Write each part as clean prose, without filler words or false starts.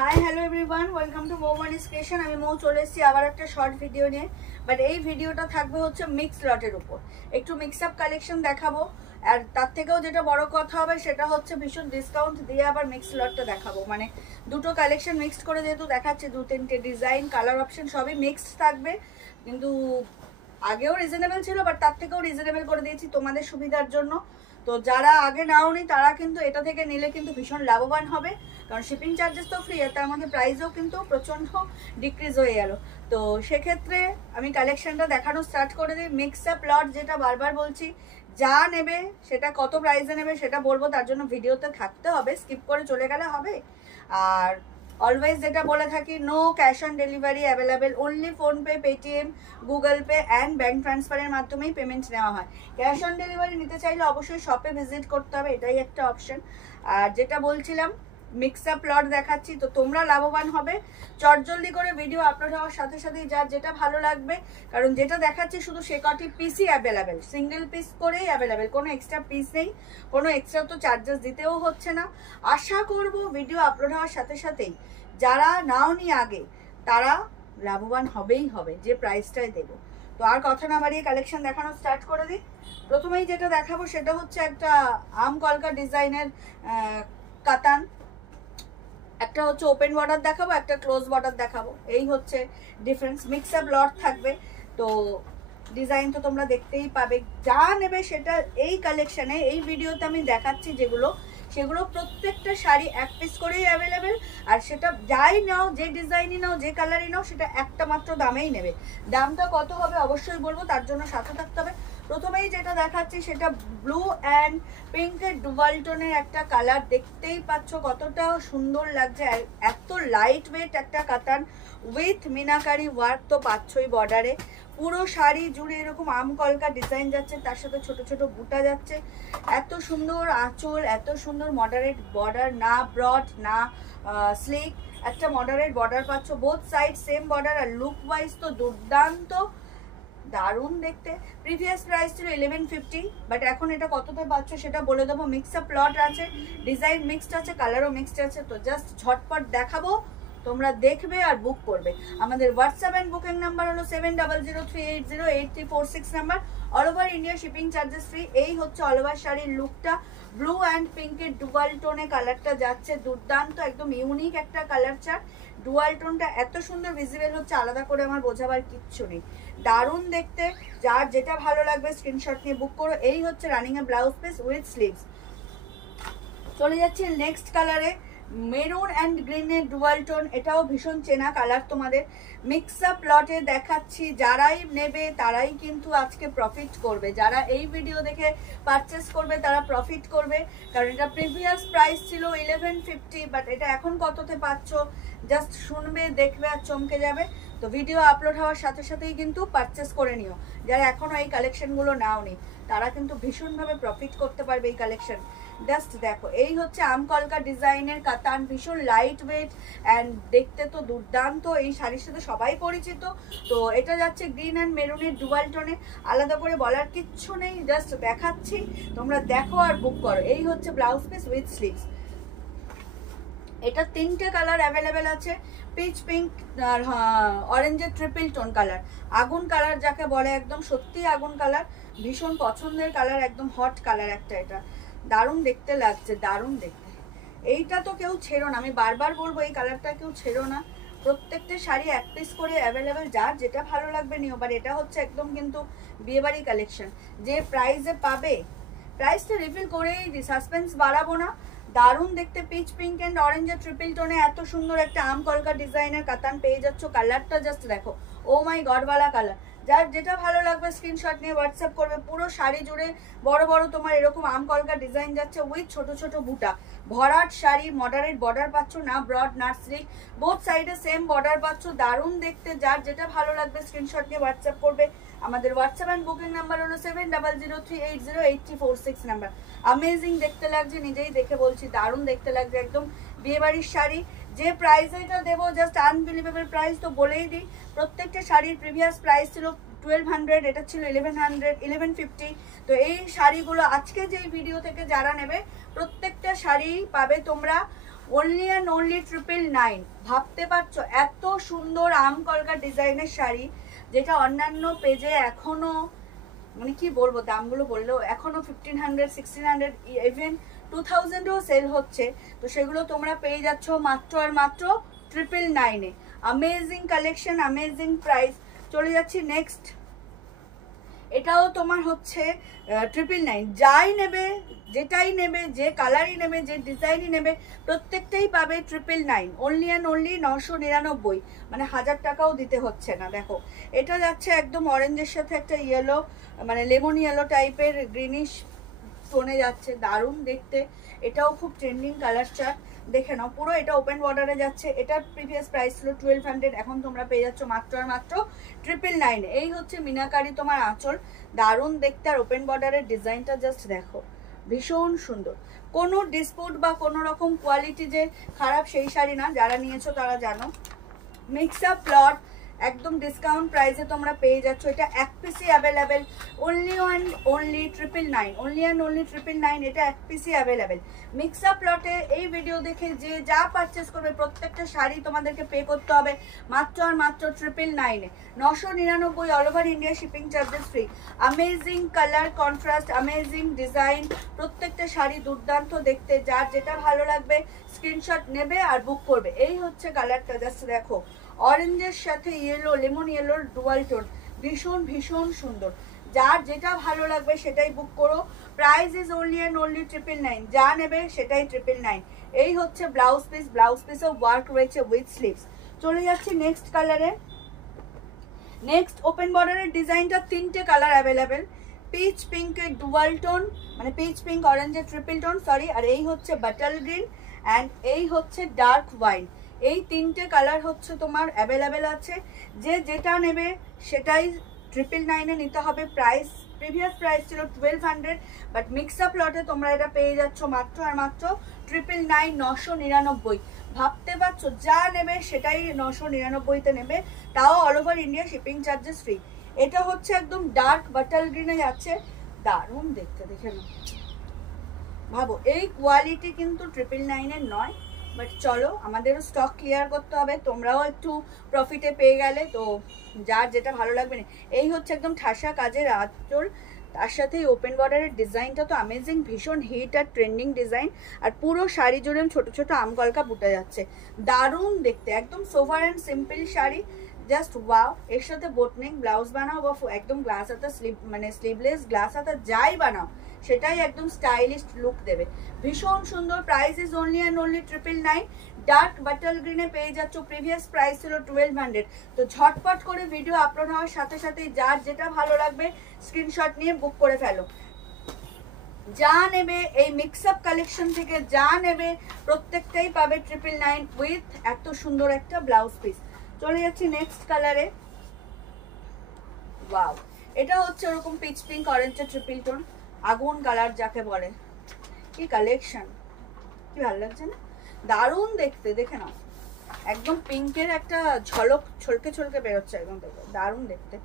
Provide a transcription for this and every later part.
High hello everyone, welcome to Mou Manis creation. আমি মৌ চলে এসেছি আবার একটা শর্ট ভিডিও নিয়ে। বাট এই ভিডিওটা থাকবে হচ্ছে মিক্স লটের উপর, একটু মিক্স আপ কালেকশন দেখাবো। আর তার থেকেও যেটা বড় কথা হবে সেটা হচ্ছে ভীষণ ডিসকাউন্ট দিয়ে আবার মিক্স লটটা দেখাবো। মানে দুটো কালেকশন মিক্সড করে যেহেতু দেখাচ্ছি, দু তিনটে ডিজাইন, কালার অপশন সবই মিক্সড থাকবে। কিন্তু আগেও রিজনেবল ছিল, বাট তার থেকেও রিজনেবল করে দিয়েছি তোমাদের সুবিধার জন্য। তো যারা আগে নাওনি তারা কিন্তু এটা থেকে নিলে কিন্তু ভীষণ লাভবান হবে, কারণ শিপিং চার্জেস তো ফ্রি, আর তার মধ্যে প্রাইসও কিন্তু প্রচণ্ড ডিক্রিজ হয়ে গেল। তো সেক্ষেত্রে আমি কালেকশনটা দেখানো স্টার্ট করে দিই। মিক্স আপ লট যেটা বারবার বলছি, যা নেবে সেটা কত প্রাইসে নেবে সেটা বলবো, তার জন্য ভিডিওতে থাকতে হবে, স্কিপ করে চলে গেলে হবে। আর অলওয়েজ যেটা বলে থাকি, no cash on delivery available, only PhonePe, Paytm, Google Pay and bank ট্রান্সফারের মাধ্যমেই পেমেন্ট নেওয়া হয়। ক্যাশ অন ডেলিভারি নিতে চাইলে অবশ্যই শপে ভিজিট করতে হবে, এটাই একটা অপশন। আর যেটা বলছিলাম, মিক্স আপ লট দেখাচ্ছি, তো তোমরা লাভবান হবে। চটজলদি করে ভিডিও আপলোড হওয়ার সাথে সাথেই যার যেটা ভালো লাগবে, কারণ যেটা দেখাচ্ছি শুধু সে কটি পিসই অ্যাভেলেবেল, সিঙ্গেল পিস করেই অ্যাভেলেবেল, কোনো এক্সট্রা পিস নেই, কোনো এক্সট্রা তো চার্জেস দিতেও হচ্ছে না। আশা করব ভিডিও আপলোড হওয়ার সাথে সাথেই যারা নাওনি আগে তারা লাভবান হবেই হবে, যে প্রাইসটাই দেবো। তো আর কথা না বাড়িয়ে কালেকশন দেখানো স্টার্ট করে দিই। প্রথমেই যেটা দেখাবো সেটা হচ্ছে একটা আম কলকা ডিজাইনের কাতান। একটা হচ্ছে ওপেন বর্ডার দেখাবো, একটা ক্লোজ বর্ডার দেখাবো, এই হচ্ছে ডিফারেন্স। মিক্স আপ লট থাকবে, তো ডিজাইন তো তোমরা দেখতেই পাবে। যা নেবে সেটা এই কালেকশানে, এই ভিডিওতে আমি দেখাচ্ছি যেগুলো, সেগুলো প্রত্যেকটা শাড়ি এক পিস করেই অ্যাভেলেবেল। আর সেটা যাই নাও, যে ডিজাইনই নাও, যে কালারই নাও, সেটা একটা মাত্র দামেই নেবে। দামটা কত হবে অবশ্যই বলবো, তার জন্য সাথে থাকতে হবে। প্রথমেই যেটা দেখাচ্ছি সেটা ব্লু অ্যান্ড পিঙ্কের ডুয়াল টোনের একটা কালার, দেখতেই পাচ্ছ কতটা সুন্দর লাগছে। এত লাইট ওয়েট একটা কাতান উইথ মিনাকারি ওয়ার্ক তো পাচ্ছই বর্ডারে। পুরো শাড়ি জুড়ে এরকম আম কলকা ডিজাইন যাচ্ছে, তার সাথে ছোট ছোট বুটা যাচ্ছে। এত সুন্দর আঁচল, এত সুন্দর মডারেট বর্ডার, না ব্রড না স্লিক, একটা মডারেট বর্ডার পাচ্ছ, বোথ সাইড সেম বর্ডার। আর লুক ওয়াইজ তো দুর্দান্ত, দারুণ দেখতে। প্রিভিয়াস প্রাইস ছিল 1150, বাট এখন এটা কততে পাচ্ছ সেটা বলে দেবো। মিক্স আপ লট আছে, ডিজাইন মিক্সড আছে, কালারও মিক্সড আছে। তো জাস্ট ঝটপট দেখাবো, তোমরা দেখবে আর বুক করবে। আমাদের হোয়াটসঅ্যাপ অ্যান্ড বুকিং নাম্বার হলো 7003808346 number. All over India shipping charges free. এই হচ্ছে অল ওভার শাড়ির লুকটা। ব্লু অ্যান্ড পিঙ্কের ডুয়াল টোনে কালারটা যাচ্ছে, দুর্দান্ত, একদম ইউনিক একটা কালার চার্ট। ডুয়াল টোনটা এত সুন্দর ভিজিবল হচ্ছে, আলাদা করে আমার বোঝাবার কিচ্ছু নেই, দারুণ দেখতে। যার যেটা ভালো লাগবে স্ক্রিনশট নিয়ে বুক করো। এই হচ্ছে running A blouse piece with sleeves. চলে যাচ্ছে নেক্সট কালারে, মেরুন অ্যান্ড গ্রিনের ডুয়াল টোন। এটাও ভীষণ চেনা কালার তোমাদের। মিক্স আপ লটে দেখাচ্ছি, যারাই নেবে তারাই কিন্তু আজকে প্রফিট করবে। যারা এই ভিডিও দেখে পারচেস করবে তারা প্রফিট করবে, কারণ এটা প্রিভিয়াস প্রাইস ছিল 1150, বাট এটা এখন কততে পাচ্ছ জাস্ট শুনবে, দেখবে আর চমকে যাবে। তো ভিডিও আপলোড হওয়ার সাথে সাথেই কিন্তু পারচেস করে নিও। যারা এখনও এই কালেকশনগুলো নাওনি তারা কিন্তু ভীষণভাবে প্রফিট করতে পারবে এই কালেকশন। জাস্ট দেখো, এই হচ্ছে আম কলকা ডিজাইনের কাতান, ভীষণ লাইট ওয়েট অ্যান্ড দেখতে তো দুর্দান্ত। এই শাড়ির সাথে সবাই পরিচিত। তো এটা যাচ্ছে গ্রিন অ্যান্ড মেরুনের ডুয়াল টোনে, আলাদা করে বলার কিচ্ছু নেই, জাস্ট দেখাচ্ছি, তোমরা দেখো আর বুক করো। এই হচ্ছে ব্লাউজ পিস উইথ স্লিভস। এটা তিনটে কালার অ্যাভেলেবেল আছে, পিচ পিঙ্ক আর অরেঞ্জের ট্রিপল টোন কালার। আগুন কালার যাকে বলে, একদম সত্যি আগুন কালার, ভীষণ পছন্দের কালার, একদম হট কালার একটা। এটা দারুণ দেখতে লাগছে, দারুণ দেখতে। এইটা তো কেউ ছেড়ো না, আমি বারবার বলবো এই কালারটা কেউ ছেড়ো না। প্রত্যেকটা শাড়ি এক পিস করে অ্যাভেলেবেল, যার যেটা ভালো লাগবে নিও। বাট এটা হচ্ছে একদম কিন্তু বিয়েবাড়ি কালেকশন, যে প্রাইসে পাবে। প্রাইসটা রিভিল করেই দিই, সাসপেন্স বাড়াবো না। দারুণ দেখতে, পিচ পিঙ্ক অ্যান্ড অরেঞ্জের ট্রিপল টোনে এত সুন্দর একটা আম কলকা ডিজাইনের কাতান পেয়ে যাচ্ছ। কালারটা জাস্ট দেখো, ও মাই গডওয়ালা কালার। যার যেটা ভালো লাগবে স্ক্রিনশট নিয়ে হোয়াটসঅ্যাপ করবে। পুরো শাড়ি জুড়ে বড় বড় তোমার এরকম আম কলকা ডিজাইন যাচ্ছে উইথ ছোট ছোট বুটা। ভরাট শাড়ি, মডারেট বর্ডার পাচ্ছ, না ব্রড না স্লিক, বোথ সাইডে সেম বর্ডার পাচ্ছ, দারুণ দেখতে। যার যেটা ভালো লাগবে স্ক্রিনশট নিয়ে হোয়াটসঅ্যাপ করবে। আমাদের হোয়াটসঅ্যাপ অ্যান্ড বুকিং নাম্বার হলো 7003808346 নাম্বার। আমেজিং দেখতে লাগছে, নিজেই দেখে বলছি, দারুণ দেখতে লাগছে, একদম বিয়েবাড়ির শাড়ি। যে প্রাইস এটা দেবো জাস্ট আনবিলিভেবল প্রাইস। তো বলেই দিই, প্রত্যেকটা শাড়ির প্রিভিয়াস প্রাইস ছিল 1200, এটা ছিল 1150। তো এই শাড়িগুলো আজকে যে ভিডিও থেকে যারা নেবে প্রত্যেকটা শাড়ি পাবে তোমরা অনলি অ্যান্ড অনলি 999। ভাবতে পারছো এত সুন্দর আম কলকা ডিজাইনের শাড়ি, যেটা অন্যান্য পেজে এখনো মানে কি বলবো, দামগুলো বললেও এখনো 1500, 1600, ইভেন 2000-ও সেল হচ্ছে। তো সেগুলো তোমরা পেয়ে যাচ্ছ মাত্র আর মাত্র 999-এ। Amazing collection, amazing price. চলে যাচ্ছি নেক্সট। এটাও তোমার হচ্ছে 999। যাই নেবে, যেটাই নেবে, যে কালারই নেবে, যে ডিজাইনই নেবে, প্রত্যেকটাই পাবে 999। অনলি অ্যান্ড অনলি 999, মানে 1000 টাকাও দিতে হচ্ছে না। দেখো এটা যাচ্ছে একদম অরেঞ্জের সাথে একটা ইয়েলো, মানে লেমন ইয়েলো টাইপের গ্রিনিশ টোনে যাচ্ছে, দারুণ দেখতে। এটাও খুব ট্রেন্ডিং কালার চার্ট, দেখে নাও পুরো। এটা ওপেন বর্ডারে যাচ্ছে। এটার প্রিভিয়াস প্রাইস ছিল 1200, এখন তোমরা পেয়ে যাচ্ছ মাত্র আর মাত্র 999। এই হচ্ছে মিনাকারি তোমার আঁচল, দারুণ দেখতে। আর ওপেন বর্ডারের ডিজাইনটা জাস্ট দেখো, ভীষণ সুন্দর। কোনো ডিসপুট বা কোনো রকম কোয়ালিটি যে খারাপ সেই শাড়ি না, যারা নিয়েছো তারা জানো। মিক্স আপ প্লট, একদম ডিসকাউন্ট প্রাইসে তোমরা পেয়ে যাচ্ছ। এটা এক পিসি available, only and only 999, only and only 999। এটা এক পিসি অ্যাভেলেবেল। মিক্স আপ প্লটে এই ভিডিও দেখে যে যা পারচেস করবে, প্রত্যেকটা শাড়ি তোমাদেরকে পে করতে হবে মাত্র আর মাত্র 999-এ। 999, all over India shipping charges free. Amazing colour contrast, amazing design, প্রত্যেকটা শাড়ি দুর্দান্ত দেখতে। যার যেটা ভালো লাগবে স্ক্রিনশট নেবে আর বুক করবে। এই হচ্ছে কালারটা, জাস্ট দেখো, অরেঞ্জের সাথে ইয়েলো, লেমন ইয়েলোর ডুয়াল টোন, ভীষণ ভীষণ সুন্দর। যার যেটা ভালো লাগবে সেটাই বুক করো। Price is only and only 999, যা নেবে সেটাই 999। এই হচ্ছে ব্লাউজ পিস, ব্লাউজ পিসেও ওয়ার্ক রয়েছে উইথ স্লিভস। চলে যাচ্ছি নেক্সট কালারে। নেক্সট ওপেন বর্ডারের ডিজাইনটা 3টে কালার অ্যাভেলেবেল। পিচ পিঙ্কের ডুয়াল টোন, মানে পিচ পিঙ্ক অরেঞ্জের ট্রিপল টোন, সরি। আর এই হচ্ছে বাটাল গ্রিন, অ্যান্ড এই হচ্ছে ডার্ক ওয়াইন। এই 3টে কালার হচ্ছে তোমার অ্যাভেলেবেল আছে। যে যেটা নেবে সেটাই 999-এ নিতে হবে। প্রাইস প্রিভিয়াস প্রাইস ছিল 1200, বাট মিক্স আপ লটে তোমরা এটা পেয়ে যাচ্ছ মাত্র আর মাত্র 999, 999। ভাবতে পারছো, যা নেবে সেটাই 999-তে নেবে, তাও all over India shipping charges free. এটা হচ্ছে একদম ডার্ক বাটাল গ্রিনে যাচ্ছে, দারুণ দেখতে, দেখে নাও। ভাবো এই কোয়ালিটি কিন্তু 999-এর নয়, বাট চলো আমাদেরও স্টক ক্লিয়ার করতে হবে, তোমরাও একটু প্রফিটে পেয়ে গেলে। তো যার যেটা ভালো লাগবে না। এই হচ্ছে একদম ঠাসা কাজের আঁচল, তার সাথে ওপেন বর্ডারের ডিজাইনটা তো অ্যামেজিং, ভীষণ হিট আর ট্রেন্ডিং ডিজাইন। আর পুরো শাড়ি জুড়ে ছোট ছোট আমকলকা বুটে যাচ্ছে, দারুণ দেখতে। একদম sober and simple sari, just wow. এর সাথে বোটনেক ব্লাউজ বানাও বা একদম গ্লাস হাতা স্লিভ, মানে স্লিভলেস গ্লাস হাতা যাই বানাও, সেটাই একদম স্টাইলিশ লুক দেবে, ভীষণ সুন্দর। Price is only and only 999। Dark bottle গ্রিনে পেয়ে যাচ্ছ, প্রিভিয়াস প্রাইস ছিল 1200। তো ঝটপট করে ভিডিও আপলোড হওয়ার সাথে সাথেই যার যেটা ভালো লাগবে স্ক্রিনশট নিয়ে বুক করে ফেলো। যা নেবে এই মিক্স আপ কালেকশন থেকে, যা নেবে প্রত্যেকটাই পাবে 999 উইথ এত সুন্দর একটা ব্লাউজ পিস। চলে যাচ্ছি নেক্সট কালারে। ওয়াও, এটা হচ্ছে ওরকম পিচ পিঙ্ক অরেঞ্জের ট্রিপল টোন, আগুন কালার যাকে বলে। কি কালেকশন, কি ভালো লাগছে না, দারুণ দেখতে, দেখে নাও। একদম পিঙ্কের একটা ঝলক ছলকে ছলকে বেরোচ্ছে, একদম দারুণ দেখতে।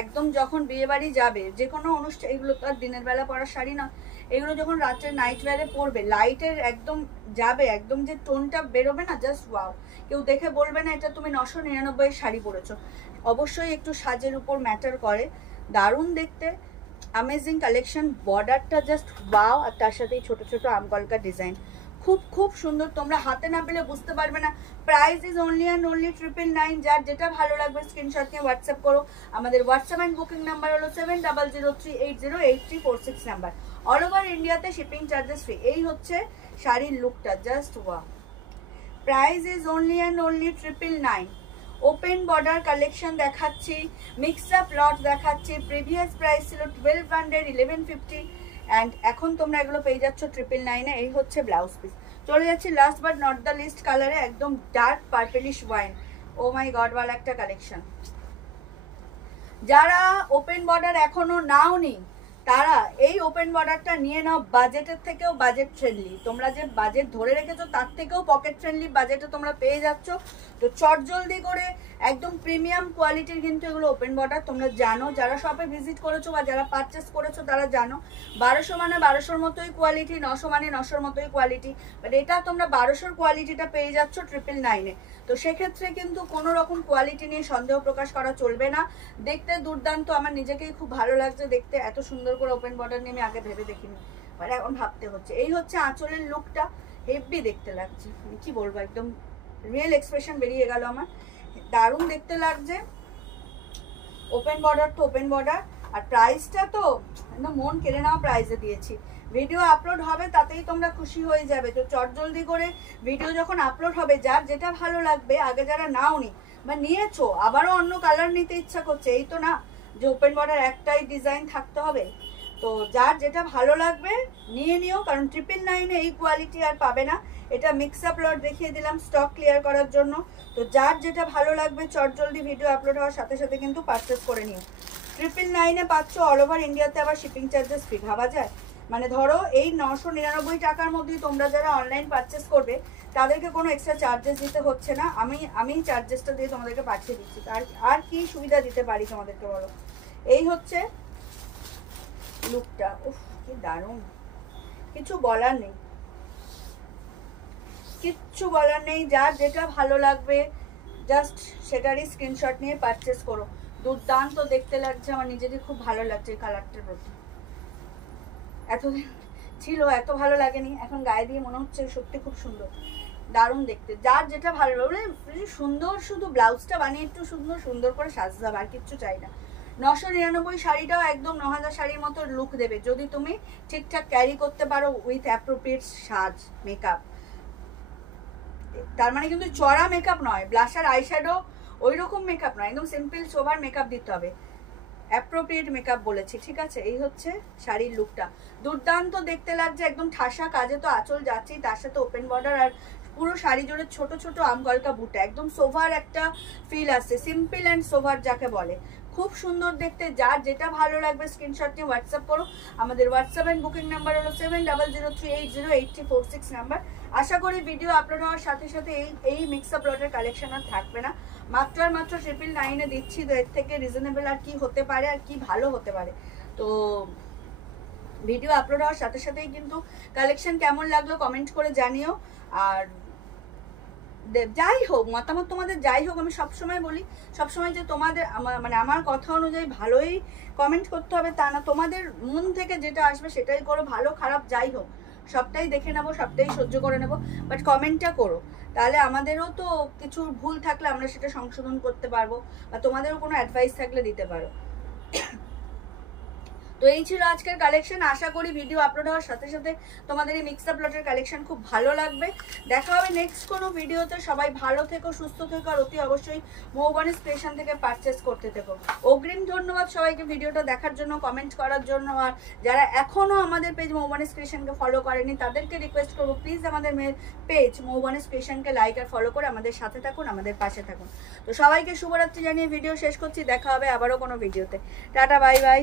একদম যখন বিয়ে বাড়ি যাবে, যে কোনো অনুষ্ঠান, এগুলো তো আর দিনের বেলা পরার শাড়ি না, এগুলো যখন রাত্রে নাইট ওয়্যারে পরবে, লাইটের একদম যাবে, একদম যে টোনটা বেরোবে না, জাস্ট ওয়াও। কেউ দেখে বলবে না এটা তুমি 999-এর শাড়ি পরেছো। অবশ্যই একটু সাজের উপর ম্যাটার করে, দারুণ দেখতে, অ্যামেজিং কালেকশন। বর্ডারটা জাস্ট ওয়াও, আর তার সাথেই ছোট ছোট আমকলকা ডিজাইন, খুব খুব সুন্দর। তোমরা হাতে না পেলে বুঝতে পারবে না। Price is only and only 999। যার যেটা ভালো লাগবে স্ক্রিনশট নিয়ে হোয়াটসঅ্যাপ করো। আমাদের হোয়াটসঅ্যাপ অ্যান্ড বুকিং নাম্বার হলো 7003808346 নাম্বার। অল ওভার ইন্ডিয়াতে শিপিং চার্জেস ফ্রি। এই হচ্ছে শাড়ির লুকটা, just wow. Price is only and only 999। Open border collection দেখাচ্ছি, মিক্স আপ লট দেখাচ্ছি। প্রিভিয়াস প্রাইস ছিল 1200, 1150, অ্যান্ড এখন তোমরা এগুলো পেয়ে যাচ্ছ 999-এ। এই হচ্ছে ব্লাউজ পিস। চলে যাচ্ছি last but not the least কালারে, একদম dark purplish wine. Oh my god, ওয়ালা একটা কালেকশন। যারা ওপেন বর্ডার এখনো নাওনি তারা এই ওপেন বর্ডারটা নিয়ে নাও। বাজেটের থেকেও বাজেট ফ্রেন্ডলি, তোমরা যে বাজেট ধরে রেখেছো তার থেকেও পকেট ফ্রেন্ডলি বাজেটে তোমরা পেয়ে যাচ্ছ। তো চটজলদি করে একদম প্রিমিয়াম কোয়ালিটির কিন্তু এগুলো ওপেন বর্ডার। তোমরা জানো, যারা শপে ভিজিট করেছো বা যারা পারচেস করেছো তারা জানো 1200 মানে 1200-র মতোই কোয়ালিটি, 900 মানে 900-র মতোই কোয়ালিটি। বাট এটা তোমরা 1200-র কোয়ালিটিটা পেয়ে যাচ্ছ 999-এ। তো সেক্ষেত্রে কিন্তু কোনো রকম কোয়ালিটি নিয়ে সন্দেহ প্রকাশ করা চলবে না। দেখতে দুর্দান্ত, আমার নিজেকেই খুব ভালো লাগছে দেখতে। এত সুন্দর করে ওপেন বর্ডার নিয়ে আমি আগে ভেবে দেখিনি, মানে এখন ভাবতে হচ্ছে। এই হচ্ছে আঁচলের লুকটা, হেভি দেখতে লাগছে, কি বলবো, একদম রিয়েল এক্সপ্রেশন বেরিয়ে গেল আমার। দারুণ দেখতে লাগছে। ওপেন বর্ডার তো ওপেন বর্ডার, আর প্রাইসটা তো একদম মন কেড়ে নেওয়া প্রাইসে দিয়েছি। ভিডিও আপলোড হবে তাতেই তোমরা খুশি হয়ে যাবে। তো চটজলদি করে ভিডিও যখন আপলোড হবে, যার যেটা ভালো লাগবে, আগে যারা নাওনি বা নিয়েছো আবারও অন্য কালার নিতে ইচ্ছা করছে, এই তো না যে ওপেন বর্ডার একটাই ডিজাইন থাকতে হবে। তো যার যেটা ভালো লাগবে নিয়ে নিও, কারণ 999-এ এই কোয়ালিটি আর পাবে না। এটা মিক্স আপ লট দেখিয়ে দিলাম স্টক ক্লিয়ার করার জন্য। তো যার যেটা ভালো লাগবে চটজলদি ভিডিও আপলোড হওয়ার সাথে সাথে কিন্তু পারচেস করে নিও। 999-এ পাচ্ছ অল ওভার ইন্ডিয়াতে, আবার শিপিং চার্জেস ফ্রি। ভাবা যায়, মানে ধরো এই 999 টাকার মধ্যেই তোমরা যারা অনলাইন পারচেস করবে তাদেরকে কোনো এক্সট্রা চার্জেস দিতে হচ্ছে না। আমি চার্জেসটা দিয়ে তোমাদেরকে পাঠিয়ে দিচ্ছি। আর কি সুবিধা দিতে পারি তোমাদেরকে বলো। এই হচ্ছে লুকটা, উফ কি দারুণ, কিছু বলার নেই, কিচ্ছু বলার নেই। যার যেটা ভালো লাগবে জাস্ট সেটারই স্ক্রিনশট নিয়ে পারচেস করো। দুর্দান্ত দেখতে লাগছে, আমার নিজেরই খুব ভালো লাগছে এই কালারটার প্রতি। এতদিন ছিল এত ভালো লাগেনি, এখন গায়ে দিয়ে মনে হচ্ছে সত্যি খুব সুন্দর, দারুণ দেখতে। যার যেটা ভালো লাগবে, সুন্দর, শুধু ব্লাউজটা বানিয়ে একটু সুন্দর সুন্দর করে সাজতে হবে, আর কিচ্ছু চাই না। 999 শাড়িটাও একদম 9000 শাড়ির মতো লুক দেবে যদি তুমি ঠিকঠাক ক্যারি করতে পারো উইথ অ্যাপ্রোপ্রিয়েট সাজ মেকআপ। তার মানে কিন্তু চড়া মেকআপ নয়, ব্লাশার আইশ্যাডো ওই রকম মেকআপ নয়, একদম সিম্পল সোবার মেকআপ দিতে হবে, অ্যাপ্রোপ্রিয়েট মেকআপ বলেছি, ঠিক আছে। এই হচ্ছে শাড়ির লুকটা, দুর্দান্ত দেখতে লাগছে, একদম ঠাসা কাজে তো আঁচল যাচ্ছেই, তার সাথে ওপেন বর্ডার, আর পুরো শাড়ি জুড়ে ছোট ছোট আমগলকা বুটা, একদম সোভার একটা ফিল আসছে, সিম্পল অ্যান্ড সোভার যাকে বলে, খুব সুন্দর দেখতে। যার যেটা ভালো লাগবে স্ক্রিনশট নিয়ে হোয়াটসঅ্যাপ করো। আমাদের হোয়াটসঅ্যাপ এন্ড বুকিং নাম্বার হলো 7003808346 নাম্বার। আশা করি ভিডিও আপলোড হওয়ার সাথে সাথে এই মিক্স আপ লটের কালেকশন আর থাকবে না, মাত্র আর মাত্র 999-এ দিচ্ছি। তো এর থেকে রিজনেবল আর কি হতে পারে, আর কি ভালো হতে পারে। তো ভিডিও আপলোড হওয়ার সাথে সাথেই কিন্তু কালেকশন কেমন লাগলো কমেন্ট করে জানিও। আর যাই হোক মতামত তোমাদের যাই হোক, আমি সবসময় বলি, সবসময় যে তোমাদের মানে আমার কথা অনুযায়ী ভালোই কমেন্ট করতে হবে তা না, তোমাদের মন থেকে যেটা আসবে সেটাই করো, ভালো খারাপ যাই হোক সবটাই দেখে নেবো, সবটাই সহ্য করে নেবো, বাট কমেন্টটা করো, তাহলে আমাদেরও তো কিছু ভুল থাকলে আমরা সেটা সংশোধন করতে পারবো, বা তোমাদেরও কোনো অ্যাডভাইস থাকলে দিতে পারো। তো এই ছিল আজকের কালেকশন। আশা করি ভিডিও আপলোড হওয়ার সাথে সাথে তোমাদের এই মিক্স আপ লটের কালেকশন খুব ভালো লাগবে। দেখা হবে নেক্সট কোনো ভিডিওতে। সবাই ভালো থেকো, সুস্থ থেকো, আর অতি অবশ্যই মৌবনী স্টেশন থেকে পারচেস করতে থেকো। অগ্রিম ধন্যবাদ সবাইকে ভিডিওটা দেখার জন্য, কমেন্ট করার জন্য। আর যারা এখনও আমাদের পেজ মৌবনী স্টেশনকে ফলো করেনি তাদেরকে রিকোয়েস্ট করবো প্লিজ আমাদের পেজ মৌবনী স্টেশনকে লাইক আর ফলো করে আমাদের সাথে থাকুন, আমাদের পাশে থাকুন। তো সবাইকে শুভরাত্রি জানিয়ে ভিডিও শেষ করছি। দেখা হবে আবারও কোনো ভিডিওতে। Tata, bye bye.